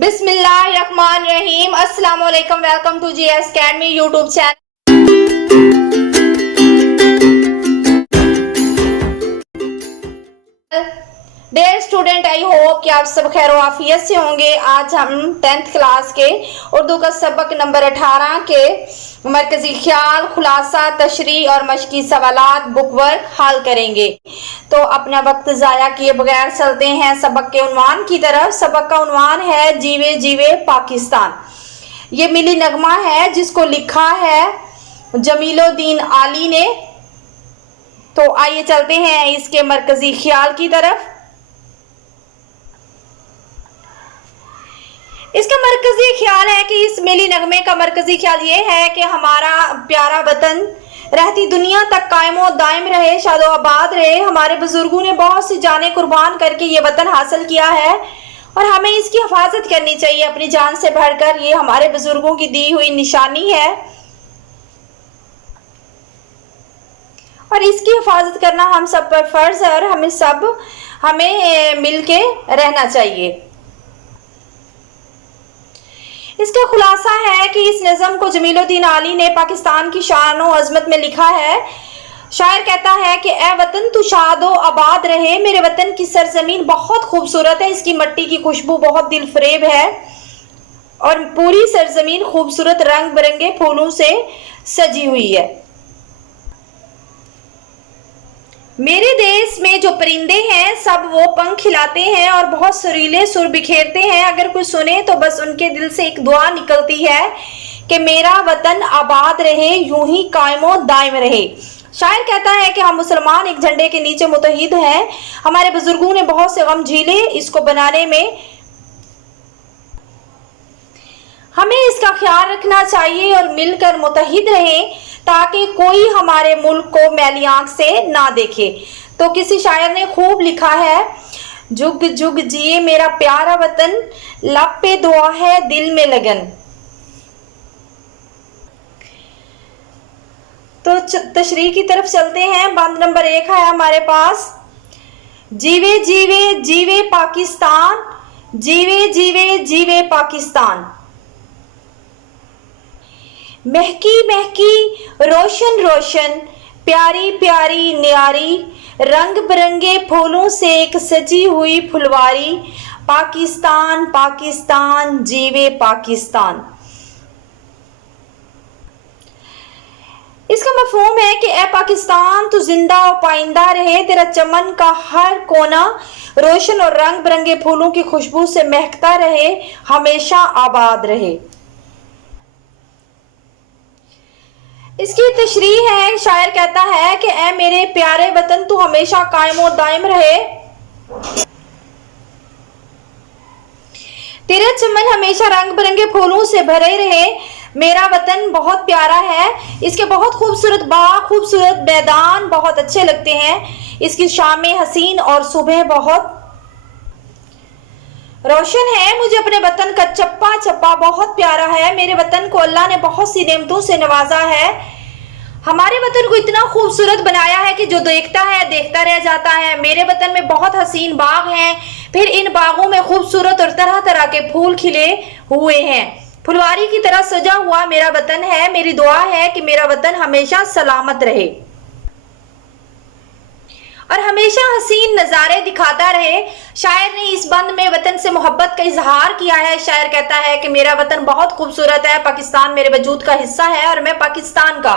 बिस्मिल्लाहिर्रहमानिर्रहीम। अस्सलाम वालेकुम। Welcome to GS academy YouTube channel. Dear student, I hope कि आप सब खैर आफियत से होंगे। आज हम 10th क्लास के उर्दू का सबक नंबर 18 के मरकजी ख्याल, खुलासा, तशरीह और मशकी सवालात बुक वर्क हल करेंगे। तो अपना वक्त ज़ाया किए बगैर चलते हैं सबक के उन्वान की तरफ। सबक का उन्वान है जीवे जीवे पाकिस्तान। ये मिली नगमा है जिसको लिखा है जमीलुद्दीन आली ने। तो आइए चलते हैं इसके मरकजी ख्याल की तरफ। इसका मरकजी ख्याल है कि इस मिली नगमे का मरकजी ख्याल ये है कि हमारा प्यारा वतन रहती दुनिया तक कायमो दायम रहे, शादो आबाद रहे। हमारे बुजुर्गों ने बहुत सी जानें कुर्बान करके ये वतन हासिल किया है और हमें इसकी हिफाजत करनी चाहिए अपनी जान से बढ़कर। ये हमारे बुजुर्गों की दी हुई निशानी है और इसकी हिफाजत करना हम सब पर फर्ज है और हमें मिलके रहना चाहिए। इसका खुलासा है कि इस नज़म को जमीलुद्दीन आली ने पाकिस्तान की शान और अजमत में लिखा है। शायर कहता है कि ए वतन तू शादो आबाद रहे। मेरे वतन की सरजमीन बहुत खूबसूरत है, इसकी मिट्टी की खुशबू बहुत दिल फरेब है और पूरी सरजमीन खूबसूरत रंग बिरंगे फूलों से सजी हुई है। मेरे देश में जो परिंदे हैं सब वो पंख खिलाते हैं और बहुत सुरीले सुर बिखेरते हैं। अगर कोई सुने तो बस उनके दिल से एक दुआ निकलती है कि मेरा वतन आबाद रहे, यूं ही कायमो दायम रहे। शायर कहता है कि हम मुसलमान एक झंडे के नीचे मुत्तहिद हैं। हमारे बुजुर्गों ने बहुत से गम झेले इसको बनाने में। हमें इसका ख्याल रखना चाहिए और मिलकर मुत्तहिद रहें ताकि कोई हमारे मुल्क को मैली आंख से ना देखे। तो किसी शायर ने खूब लिखा है, जुग जुग जिए मेरा प्यारा वतन, लब पे दुआ है दिल में लगन। तो तशरीह की तरफ चलते हैं। बंद नंबर 1 है हमारे पास, जीवे जीवे जीवे पाकिस्तान, जीवे जीवे जीवे पाकिस्तान। महकी महकी रोशन रोशन, प्यारी प्यारी न्यारी, रंग बिरंगे फूलों से एक सजी हुई फुलवारी। पाकिस्तान पाकिस्तान जीवे पाकिस्तान। इसका मफहूम है कि ए पाकिस्तान तू जिंदा और पाइंदा रहे, तेरा चमन का हर कोना रोशन और रंग बिरंगे फूलों की खुशबू से महकता रहे, हमेशा आबाद रहे। इसकी तशरीह है, शायर कहता है कि ए मेरे प्यारे वतन तू हमेशा कायम और दायम रहे, तेरा चमन हमेशा रंग बिरंगे फूलों से भरे रहे। मेरा वतन बहुत प्यारा है, इसके बहुत खूबसूरत बाग, खूबसूरत मैदान बहुत अच्छे लगते हैं। इसकी शामें हसीन और सुबह बहुत रोशन है। मुझे अपने वतन का चप्पा चप्पा बहुत प्यारा है। मेरे वतन को अल्लाह ने बहुत सी नेमतों से नवाजा है। हमारे वतन को इतना खूबसूरत बनाया है कि जो देखता है देखता रह जाता है। मेरे वतन में बहुत हसीन बाग हैं, फिर इन बागों में खूबसूरत और तरह तरह के फूल खिले हुए हैं। फुलवारी की तरह सजा हुआ मेरा वतन है। मेरी दुआ है कि मेरा वतन हमेशा सलामत रहे और हमेशा हसीन नज़ारे दिखाता रहे। शायर ने इस बंद में वतन से मोहब्बत का इजहार किया है। शायर कहता है कि मेरा वतन बहुत खूबसूरत है, पाकिस्तान मेरे वजूद का हिस्सा है और मैं पाकिस्तान का।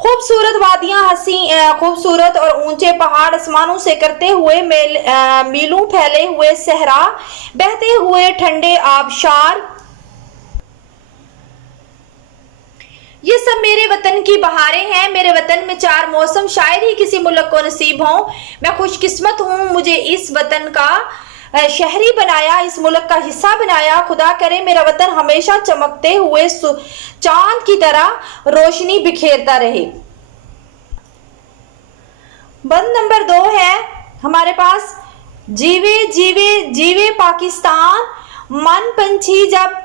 खूबसूरत वादियां, खूबसूरत और ऊंचे पहाड़, आसमानों से करते हुए मीलों फैले हुए सहरा, बहते हुए ठंडे आबशार, ये सब मेरे वतन की बहारें हैं। मेरे वतन में 4 मौसम शायद ही किसी मुल्क को नसीब हो। मैं खुशकिस्मत हूँ, मुझे इस वतन का शहरी बनाया, इस मुल्क का हिस्सा बनाया। खुदा करे मेरा वतन हमेशा चमकते हुए चांद की तरह रोशनी बिखेरता रहे। बंद नंबर 2 है हमारे पास, जीवे जीवे जीवे पाकिस्तान, मन पंछी जब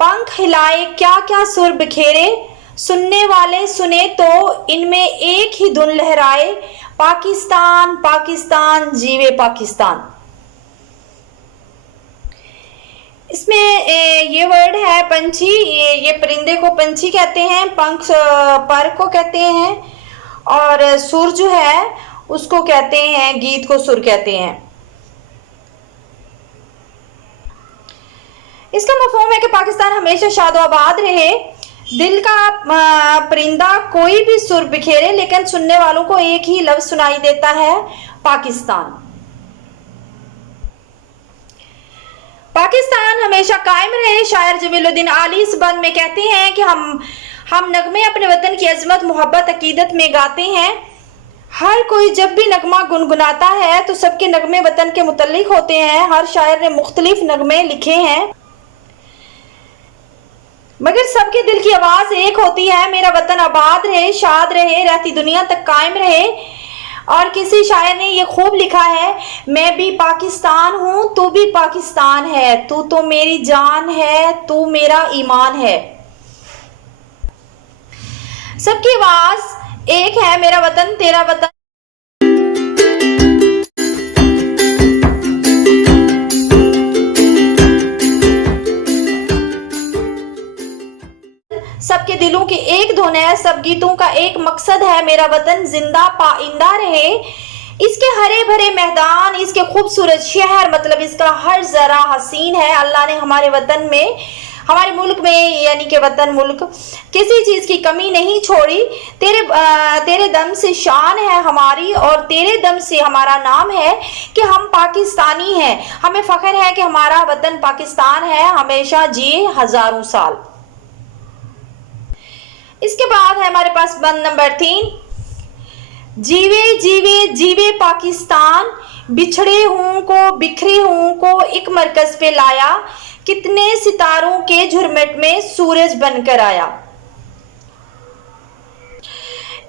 पंख हिलाए क्या क्या सुर बिखेरे, सुनने वाले सुने तो इनमें एक ही धुन लहराए। पाकिस्तान पाकिस्तान जीवे पाकिस्तान। ये वर्ड है पंछी, ये परिंदे को पंछी कहते हैं, पंख पर को कहते हैं, और सुर जो है उसको कहते हैं, गीत को सुर कहते हैं। इसका मफहूम है कि पाकिस्तान हमेशा शादोआबाद रहे। दिल का परिंदा कोई भी सुर बिखेरे, लेकिन सुनने वालों को एक ही लफ्ज सुनाई देता है, पाकिस्तान। पाकिस्तान हमेशा कायम रहे। शायर जमीलुद्दीन आली इस बंद में कहते हैं कि हम नगमे अपने वतन की अजमत, मोहब्बत, अकीदत में गाते हैं। हर कोई जब भी नगमा गुनगुनाता है तो सबके नगमे वतन के मुतल्लिक होते हैं। हर शायर ने मुख्तलिफ नगमे लिखे हैं, मगर सबके दिल की आवाज एक होती है, मेरा वतन आबाद रहे, शाद रहे, रहती दुनिया तक कायम रहे। और किसी शायर ने ये खूब लिखा है, मैं भी पाकिस्तान हूं, तू भी पाकिस्तान है, तू तो मेरी जान है, तू मेरा ईमान है। सबकी आवाज एक है, मेरा वतन तेरा वतन। सबके दिलों की एक धुन है, सब गीतों का एक मकसद है, मेरा वतन जिंदा पाइंदा रहे। इसके हरे भरे मैदान, इसके खूबसूरत शहर, मतलब इसका हर जरा हसीन है। अल्लाह ने हमारे वतन में, हमारे मुल्क में, यानी कि वतन मुल्क, किसी चीज की कमी नहीं छोड़ी। तेरे दम से शान है हमारी, और तेरे दम से हमारा नाम है कि हम पाकिस्तानी हैं। हमें फख्र है कि हमारा वतन पाकिस्तान है, हमेशा जिए हजारों साल। इसके बाद है हमारे पास बंद नंबर 3, जीवे जीवे जीवे पाकिस्तान, बिछड़े हूं को बिखरे हूं को एक मरकज पे लाया, कितने सितारों के झुरमुट में सूरज बनकर आया।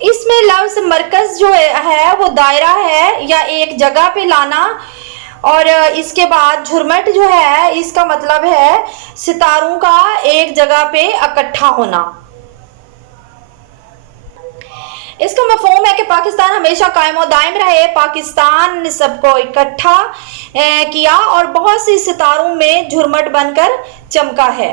इसमें लफ्ज मरकज जो है वो दायरा है या एक जगह पे लाना, और इसके बाद झुरमुट जो है इसका मतलब है सितारों का एक जगह पे इकट्ठा होना। इसका मफहूम है कि पाकिस्तान हमेशा कायम और दायम रहे। पाकिस्तान ने सबको इकट्ठा किया और बहुत सी सितारों में झुरमुट बनकर चमका है।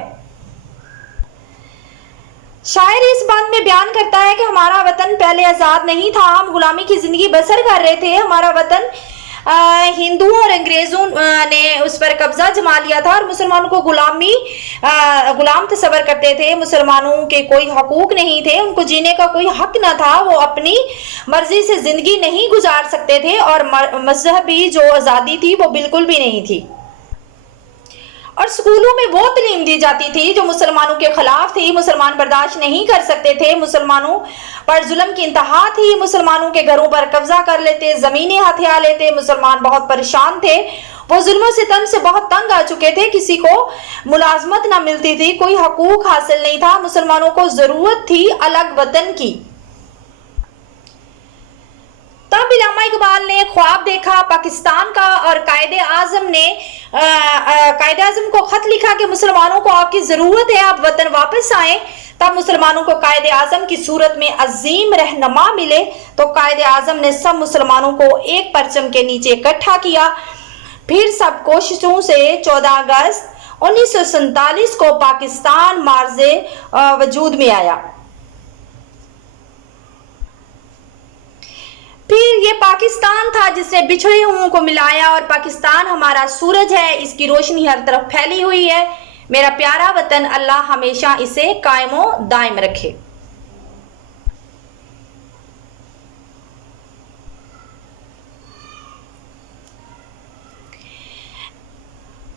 शायर इस बात में बयान करता है कि हमारा वतन पहले आज़ाद नहीं था, हम गुलामी की जिंदगी बसर कर रहे थे। हमारा वतन हिंदुओं और अंग्रेजों ने उस पर कब्जा जमा लिया था और मुसलमानों को गुलाम तस्वर करते थे। मुसलमानों के कोई हकूक नहीं थे, उनको जीने का कोई हक न था, वो अपनी मर्जी से जिंदगी नहीं गुजार सकते थे, और मजहबी जो आज़ादी थी वो बिल्कुल भी नहीं थी। और स्कूलों में वो तालीम दी जाती थी जो मुसलमानों के खिलाफ थी। मुसलमान बर्दाश्त नहीं कर सकते थे, मुसलमानों पर जुल्म की इंतहा थी। मुसलमानों के घरों पर कब्जा कर लेते, जमीनें हथिया लेते। मुसलमान बहुत परेशान थे, वो जुल्म सितम से बहुत तंग आ चुके थे। किसी को मुलाजमत ना मिलती थी, कोई हकूक हासिल नहीं था। मुसलमानों को जरूरत थी अलग वतन की। तब इल्लामा इकबाल ने ख्वाब देखा पाकिस्तान का, और कायदे आजम को खत लिखा कि मुसलमानों को आपकी जरूरत है, आप वतन वापस आए। तब मुसलमानों को कायदे आजम की सूरत में अजीम रहनुमा मिले, तो कायदे आजम ने सब मुसलमानों को एक परचम के नीचे इकट्ठा किया। फिर सब कोशिशों से 14 अगस्त 1947 को पाकिस्तान मार्जे वजूद में आया। फिर ये पाकिस्तान था जिसने बिछड़े हुओं को मिलाया, और पाकिस्तान हमारा सूरज है, इसकी रोशनी हर तरफ फैली हुई है। मेरा प्यारा वतन, अल्लाह हमेशा इसे कायमो दायम रखे।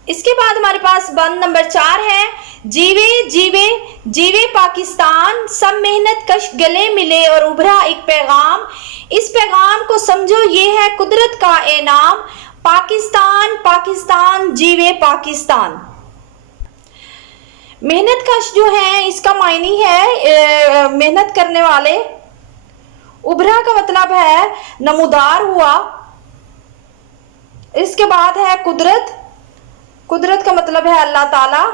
इसके बाद हमारे पास बंद नंबर 4 है, जीवे जीवे जीवे पाकिस्तान, सब मेहनत कश गले मिले और उभरा एक पैगाम। इस पैगाम को समझो, ये है कुदरत का इनाम। पाकिस्तान पाकिस्तान जीवे पाकिस्तान। मेहनत कश जो है इसका मायनी है मेहनत करने वाले। उभरा का मतलब है नमूदार हुआ। इसके बाद है कुदरत, कुदरत का मतलब है अल्लाह ताला।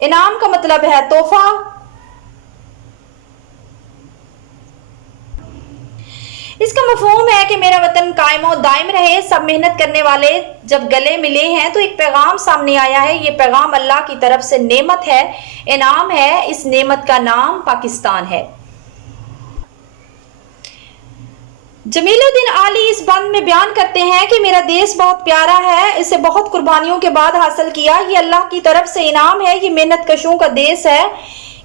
इनाम का मतलब है तोहफा। इसका मफहूम है कि मेरा वतन कायम और दायम रहे। सब मेहनत करने वाले जब गले मिले हैं तो एक पैगाम सामने आया है। ये पैगाम अल्लाह की तरफ से नेमत है, इनाम है। इस नेमत का नाम पाकिस्तान है। जमीलुद्दीन आली इस बंद में बयान करते हैं कि मेरा देश बहुत प्यारा है, इसे बहुत कुर्बानियों के बाद हासिल किया। ये अल्लाह की तरफ से इनाम है। ये मेहनत कशों का देश है।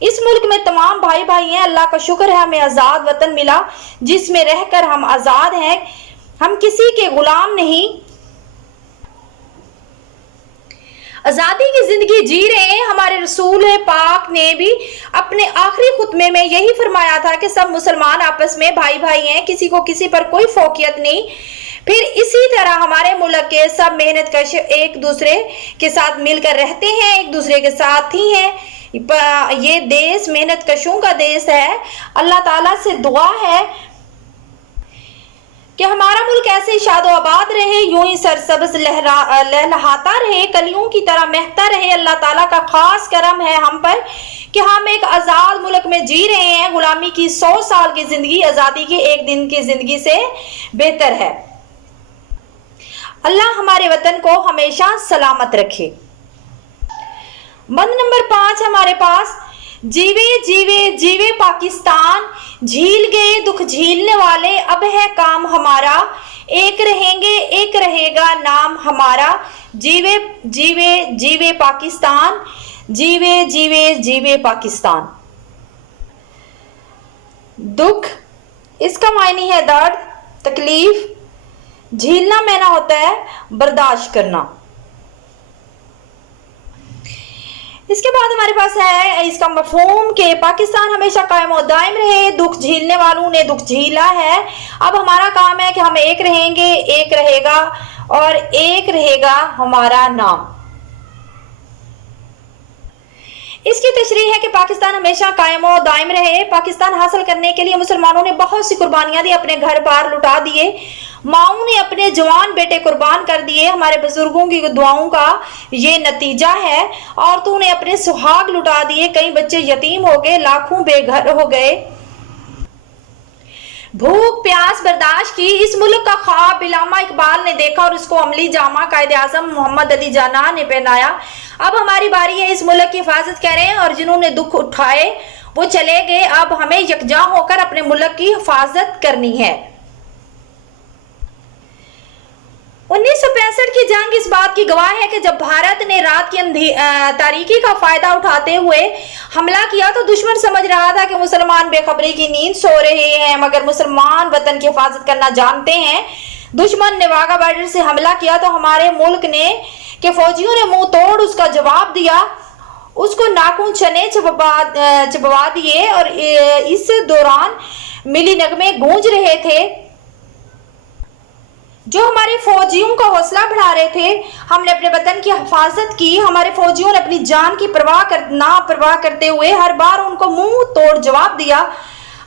इस मुल्क में तमाम भाई भाई हैं। अल्लाह का शुक्र है हमें आज़ाद वतन मिला जिसमें रहकर हम आज़ाद हैं, हम किसी के गुलाम नहीं, आज़ादी की जिंदगी जी रहे हैं। हमारे रसूल पाक ने भी अपने आखिरी खुतबे में यही फरमाया था कि सब मुसलमान आपस में भाई भाई हैं, किसी को किसी पर कोई फौकियत नहीं। फिर इसी तरह हमारे मुल्क के सब मेहनत कश एक दूसरे के साथ मिलकर रहते हैं, एक दूसरे के साथ ही हैं। ये देश मेहनत कशों का देश है। अल्लाह ताला से दुआ है कि हमारा मुल्क ऐसे शादो आबाद रहे, यूं ही सरसब्ज लहलहाता रहे, कलियों की तरह महकता रहे। अल्लाह ताला का खास करम है हम पर कि हम एक आज़ाद मुल्क में जी रहे हैं। गुलामी की 100 साल की जिंदगी आज़ादी की एक दिन की जिंदगी से बेहतर है। अल्लाह हमारे वतन को हमेशा सलामत रखे। बंद नंबर 5 हमारे पास, जीवे जीवे जीवे पाकिस्तान, झील गए दुख झीलने वाले, अब है काम हमारा, एक रहेंगे एक रहेगा नाम हमारा। जीवे जीवे जीवे पाकिस्तान, जीवे जीवे जीवे पाकिस्तान। दुख इसका मायने है दर्द, तकलीफ। झीलना मैना होता है बर्दाश्त करना। इसके बाद हमारे पास है इसका मफहूम के पाकिस्तान हमेशा कायम और दायम रहे। दुख झीलने वालों ने दुख झीला है, अब हमारा काम है कि हम एक रहेंगे एक रहेगा और एक रहेगा हमारा नाम। इसकी तशरीह है कि पाकिस्तान हमेशा कायम और दायम रहे। पाकिस्तान हासिल करने के लिए मुसलमानों ने बहुत सी कुर्बानियां दी, अपने घर बार लुटा दिए, माओं ने अपने जवान बेटे कुर्बान कर दिए। हमारे बुजुर्गों की दुआओं का ये नतीजा है। औरतों ने अपने सुहाग लुटा दिए, कई बच्चे यतीम हो गए, लाखों बेघर हो गए। भूख प्यास बर्दाश्त की इस मुल्क का ख्वाब इल्लामा इकबाल ने देखा और इसको अमली जामा कायदे आज़म मोहम्मद अली जिन्ना ने पहनाया। अब हमारी बारी है इस मुल्क की हिफाजत करें, और जिन्होंने दुख उठाए वो चले गए। अब हमें यकजा होकर अपने मुल्क की हिफाजत करनी है। 1965 की जंग इस बात की गवाह है कि जब भारत ने रात की तारीकी का फायदा उठाते हुए हमला किया तो दुश्मन समझ रहा था कि मुसलमान बेखबरी की नींद सो रहे हैं, मगर मुसलमान वतन की हिफाजत करना जानते हैं। दुश्मन ने वाघा बॉर्डर से हमला किया तो हमारे मुल्क ने के फौजियों ने मुंह तोड़ उसका जवाब दिया, उसको नाखून चने चबवा दिए और इस दौरान मिली नगमे गूंज रहे थे जो हमारे फौजियों का हौसला बढ़ा रहे थे। हमने अपने वतन की हिफाजत की। हमारे फौजियों ने अपनी जान की ना परवाह करते हुए हर बार उनको मुंह तोड़ जवाब दिया।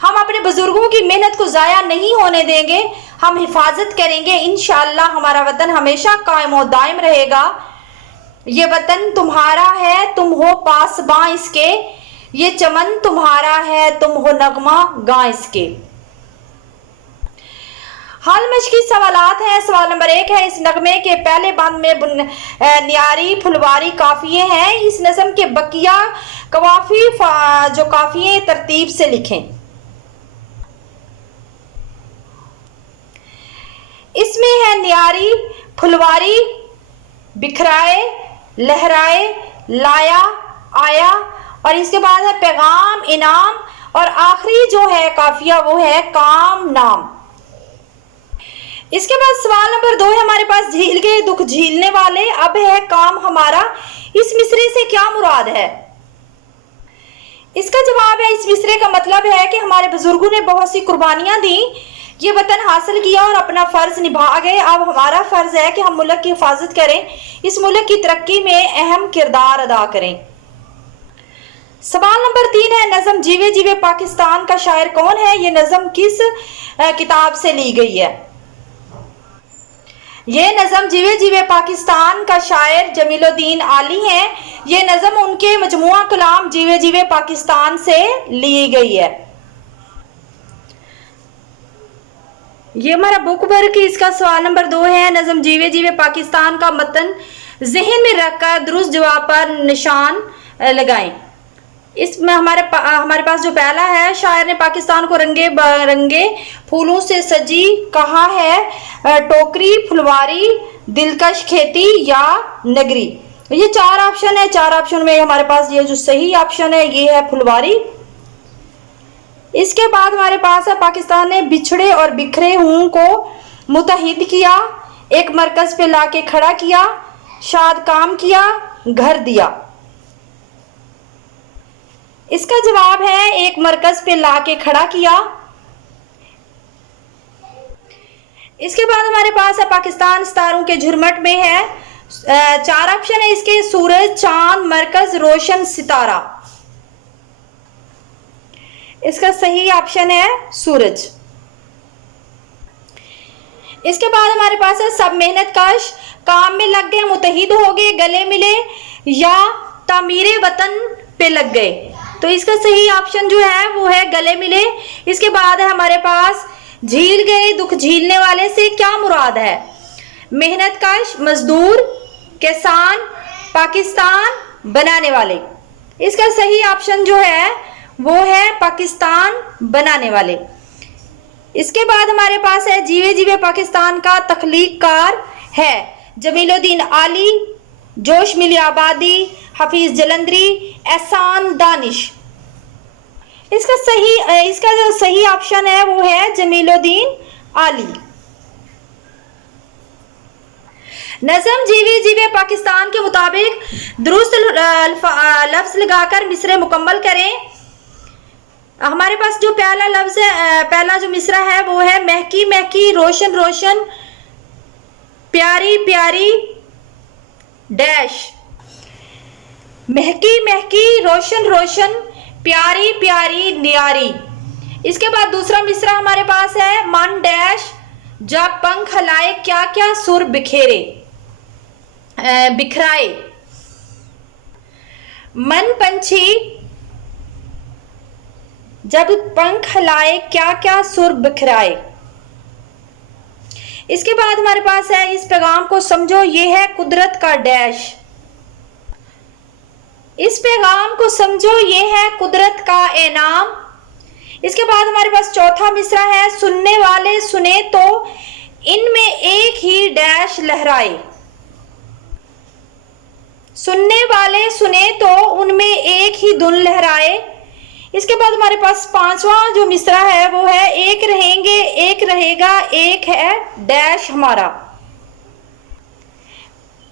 हम अपने बुजुर्गों की मेहनत को जाया नहीं होने देंगे, हम हिफाजत करेंगे। इंशाअल्लाह हमारा वतन हमेशा कायम और दायम रहेगा। ये वतन तुम्हारा है, तुम हो पासबां इसके, ये चमन तुम्हारा है, तुम हो नगमा गां इसके। हाल मशकी सवालात हैं। सवाल नंबर 1 है, इस नगमे के पहले बंद में न्यारी फुलवारी काफिये हैं। इस नज़म के बकिया कवाफी जो काफिये तरतीब से लिखें। इसमें है न्यारी फुलवारी, बिखराए, लहराए, लाया, आया, और इसके बाद है पैगाम, इनाम, और आखिरी जो है काफिया वो है काम नाम। इसके बाद सवाल नंबर 2 है हमारे पास, झील गए दुख झीलने वाले, अब है काम हमारा। इस मिसरे से क्या मुराद है? इसका जवाब है, इस मिसरे का मतलब है कि हमारे बुजुर्गों ने बहुत सी कुर्बानियां दी, ये वतन हासिल किया और अपना फर्ज निभा गए। अब हमारा फर्ज है कि हम मुल्क की हिफाजत करें, इस मुल्क की तरक्की में अहम किरदार अदा करें। सवाल नंबर 3 है, नज़म जीवे जीवे पाकिस्तान का शायर कौन है? ये नज़म किस किताब से ली गई है? ये नज़म जीवे जीवे पाकिस्तान का शायर जमीलुद्दीन आली हैं। ये नज़म उनके मजमुआ कलाम जीवे जीवे पाकिस्तान से ली गई है। ये हमारा बुक वर्क की इसका सवाल नंबर 2 है। नज़म जीवे जीवे पाकिस्तान का मतन जहन में रखकर दुरुस्त जवाब पर निशान लगाएं। इसमें हमारे पास जो पहला है, शायर ने पाकिस्तान को रंगे बरंगे फूलों से सजी कहा है, टोकरी, फुलवारी, दिलकश खेती या नगरी। ये 4 ऑप्शन है। 4 ऑप्शन में हमारे पास ये जो सही ऑप्शन है ये है फुलवारी। इसके बाद हमारे पास है, पाकिस्तान ने बिछड़े और बिखरे हुओं को मुत्तहिद किया, एक मरकज पे लाके खड़ा किया, शाद काम किया, घर दिया। इसका जवाब है एक मरकज पे लाके खड़ा किया। इसके बाद हमारे पास है, पाकिस्तान सितारों के झुरमट में है। 4 ऑप्शन है इसके, सूरज, चांद, मरकज, रोशन, सितारा। इसका सही ऑप्शन है सूरज। इसके बाद हमारे पास है, सब मेहनत कश काम में लग गए, मुत्तहिद हो गए, गले मिले या तामीरे वतन पे लग गए। तो इसका सही ऑप्शन जो है वो है गले मिले। इसके बाद है हमारे पास, झील गए दुख झीलने वाले से क्या मुराद है? मेहनत कश, मजदूर, किसान, पाकिस्तान बनाने वाले। इसका सही ऑप्शन जो है वो है पाकिस्तान बनाने वाले। इसके बाद हमारे पास है, जीवे जीवे पाकिस्तान का तख्लीककार है जमीलुद्दीन आली, जोश मिली आबादी, हफीज जलंधरी, एहसान दानिश। इसका जो सही ऑप्शन है वो है जमीलुद्दीन आली। नज़म जीवे जीवे पाकिस्तान के मुताबिक दुरुस्त लफ्ज लगाकर मिसरे मुकम्मल करें। हमारे पास जो पहला लफ्ज है, पहला जो मिसरा है वो है, महकी महकी, रोशन रोशन, प्यारी प्यारी डैश। महकी महकी, रोशन रोशन, प्यारी प्यारी न्यारी। इसके बाद दूसरा मिसरा हमारे पास है, मन डैश, जब पंख हलाए क्या क्या सुर बिखेरे बिखराए। मन पंछी जब पंख हलाए क्या क्या सुर बिखराए। इसके बाद हमारे पास है, इस पैगाम को समझो ये है कुदरत का डैश। इस पैगाम को समझो ये है कुदरत का इनाम। इसके बाद हमारे पास चौथा मिसरा है, सुनने वाले सुने तो इनमें एक ही डैश लहराए। सुनने वाले सुने तो उनमें एक ही धुन लहराए। इसके बाद हमारे पास पांचवा जो मिसरा है वो है, एक रहेंगे एक रहेगा, एक है डैश हमारा।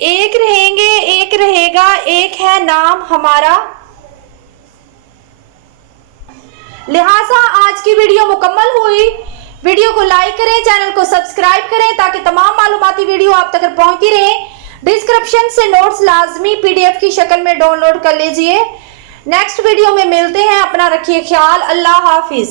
एक रहेंगे एक रहेगा, एक है नाम हमारा। लिहाजा आज की वीडियो मुकम्मल हुई। वीडियो को लाइक करें, चैनल को सब्सक्राइब करें ताकि तमाम मालूमाती वीडियो आप तक पहुंचती रहे। डिस्क्रिप्शन से नोट्स लाजमी PDF की शक्ल में डाउनलोड कर लीजिए। नेक्स्ट वीडियो में मिलते हैं। अपना रखिए ख्याल। अल्लाह हाफिज।